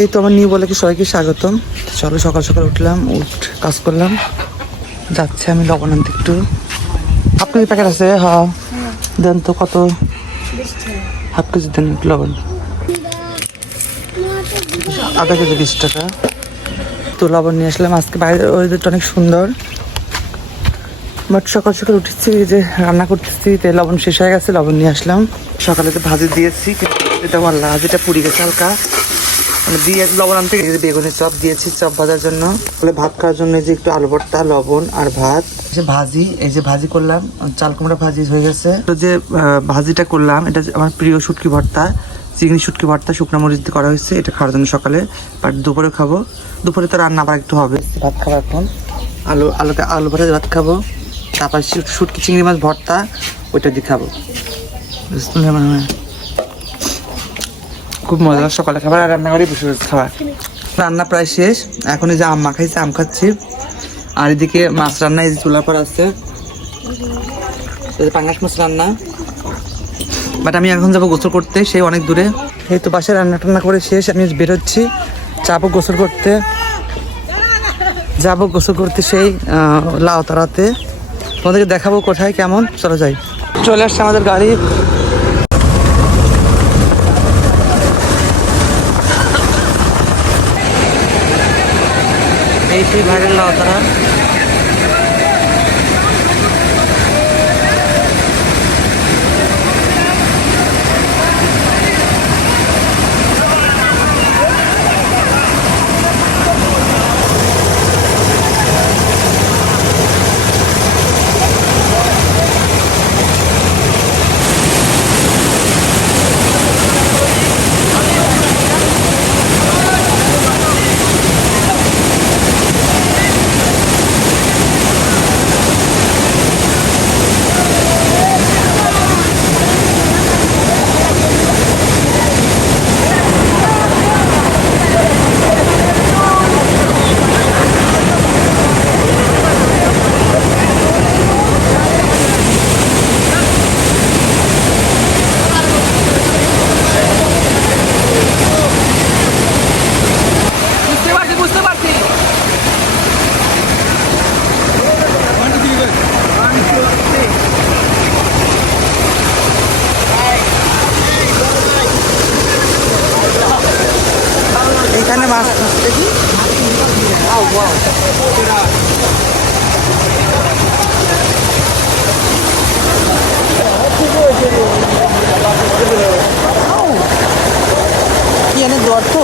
এই তো আমার নিউ বলে কি সবাইকে স্বাগতম। চলো সকাল সকাল উঠলাম, কাজ করলাম, যাচ্ছে আমি লবণ আনতে একটু। আপনার প্যাকেট আছে? হ্যাঁ দেন তো, কত? হাফ কেজি দেন লবণ, আধা কেজি 20 টাকা। তো লবণ নিয়ে আসলাম। আজকে বাইরের ওয়েদারটা অনেক সুন্দর, বাট সকাল সকাল উঠেছি যে রান্না করতেছি, তেল লবণ শেষ হয়ে গেছে, লবণ নিয়ে আসলাম। সকালে তো ভাজি দিয়েছি, এটা বললা ভাজিটা পুড়ে গেছে হালকা, মানে দিয়ে লবণ আনতে গেছে। বেগুনের চপ দিয়েছি চপ ভাজার জন্য, বলে ভাত খাওয়ার জন্য যে একটু আলু ভর্তা, লবণ আর ভাত। যে ভাজি, এই যে ভাজি করলাম, চাল কুমড়া ভাজি হয়ে গেছে। তো যে ভাজিটা করলাম, এটা আমার প্রিয় শুটকি ভর্তা, চিংড়ি শুটকি ভর্তা শুকনো মরিচ দিয়ে করা হয়েছে। এটা খাওয়ার জন্য সকালে, বাট দুপুরে খাবো। দুপুরে তো রান্না আবার একটু হবে, ভাত খাবো এখন। আলু ভর্তা ভাত খাবো, তারপর শুটকি চিংড়ি মাছ ভর্তা ওইটা দিয়ে খাবো। খুব মজা সকালে খাবার, আর রান্না করে বসে বসে খাবার। রান্না প্রায় শেষ, এখন এই যে আম মাখাইছে, আম খাচ্ছি। আর এদিকে মাছ রান্না, এই যে চুলার পর আছে পাঙ্গাস মাছ রান্না। বাট আমি এখন যাবো গোসল করতে, সেই অনেক দূরে। এই তো বাসায় রান্না টান্না করে শেষ, আমি বেরোচ্ছি, যাবো গোসল করতে। সেই লাউতারাতে। তোমাদেরকে দেখাবো কোথায় কেমন, চলো যাই। চলে আসছে আমাদের গাড়ি। এই সেই ভাইরাল লাউতারা। এখানে মাছ দেখি, কি এনে দর তো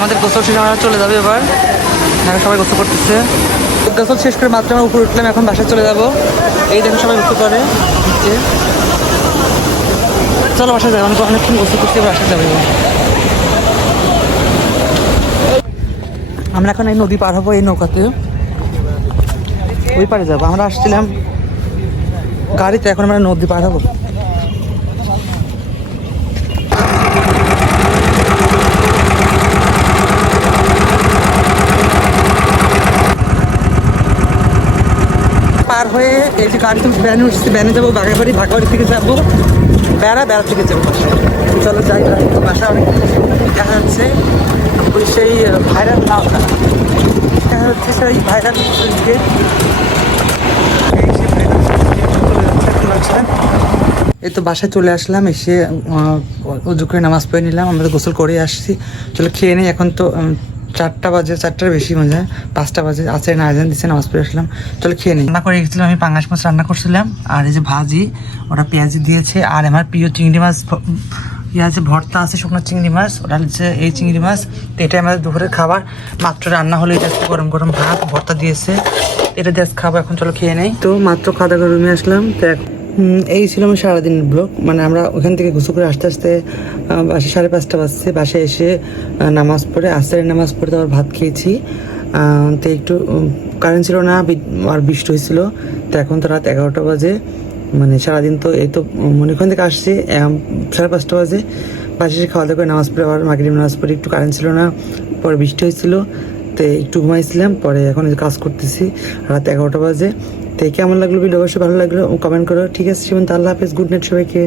আমাদের গোসল শেষ, আমরা চলে যাবে এবার। এখন সবাই গোসল করতেছে। গোসল শেষ করে মাত্র আমরা উপরে উঠলাম, এখন বাসায় চলে যাব। এই দেখুন সবাই গোসল করে নিচে। চলো বাসায় যাবো, অনেকক্ষণ গোসল করতে বাসায় যাবে। আমরা এখন এই নদী পার হবো, এই নৌকাতে ওই পারে যাবো। আমরা আসছিলাম গাড়িতে এখন আমরা নদী পার হবো। পার হয়ে এই যে গাড়ি তুমি ভ্যানে উঠছি, ভ্যানে যাবো বাগাবাড়ি, বাগাবাড়ি থেকে যাবো বেড়া থেকে যাবো বাসায়। চলো যাই, বাসা অনেক দেখা যাচ্ছে ওই সেই ভাইরাল নাও দেখা যাচ্ছে সেই ভাইরাল এই তো বাসায় চলে আসলাম। এসে উজু করে নামাজ পড়ে নিলাম, আমরা গোসল করে আসছি। চলো খেয়ে নিই। এখন তো 4টা বাজে, 4টার বেশি মজা, 5টা বাজে আছে না, আয়োজন দিচ্ছে, নামাজ পড়ে আসলাম। চলো খেয়ে নিই। রান্না করে গেছিলাম আমি, পাঙ্গাস মাছ রান্না করছিলাম, আর এই যে ভাজি ওটা পেঁয়াজি দিয়েছে, আর আমার প্রিয় চিংড়ি মাছ আছে, ভর্তা আছে শুকনো চিংড়ি মাছ, ওটা হচ্ছে এই চিংড়ি মাছ। তো এটাই আমাদের দুপুরের খাবার, মাত্র রান্না হলে এটা গরম গরম ভাত ভর্তা দিয়েছে, এটা দিয়ে খাবো। এখন চলো খেয়ে নেই। তো মাত্র খাওয়া দাওয়া রুমে আসলাম। তো এই ছিল আমার সারাদিনের ব্লগ। মানে আমরা ওখান থেকে গোসল করে আস্তে আস্তে বাসে 5:30 বাজছে। বাসায় এসে নামাজ পড়ে, আসরের নামাজ পড়ে তারপর ভাত খেয়েছি। তো একটু কারেন্ট ছিল না, আর বৃষ্টি হয়েছিল। তো এখন তো রাত 11টা বাজে। মানে সারাদিন তো এই তো ওখান থেকে আসছি 5:30 বাজে। বাসে এসে খাওয়া দাওয়া করে নামাজ পড়ে আবার মাগরিব নামাজ পড়ে, একটু কারেন্ট ছিল না, পরে বৃষ্টি হয়েছিল, তো একটু ঘুমাইছিলাম। পরে এখন কাজ করতেছি, রাত 11টা বাজে। তো কেমন লাগলো ভিডিও? অবশ্যই ভালো লাগলো কমেন্ট করো। ঠিক আছে, আল্লাহ হাফেজ, গুড নাইট সবাইকে।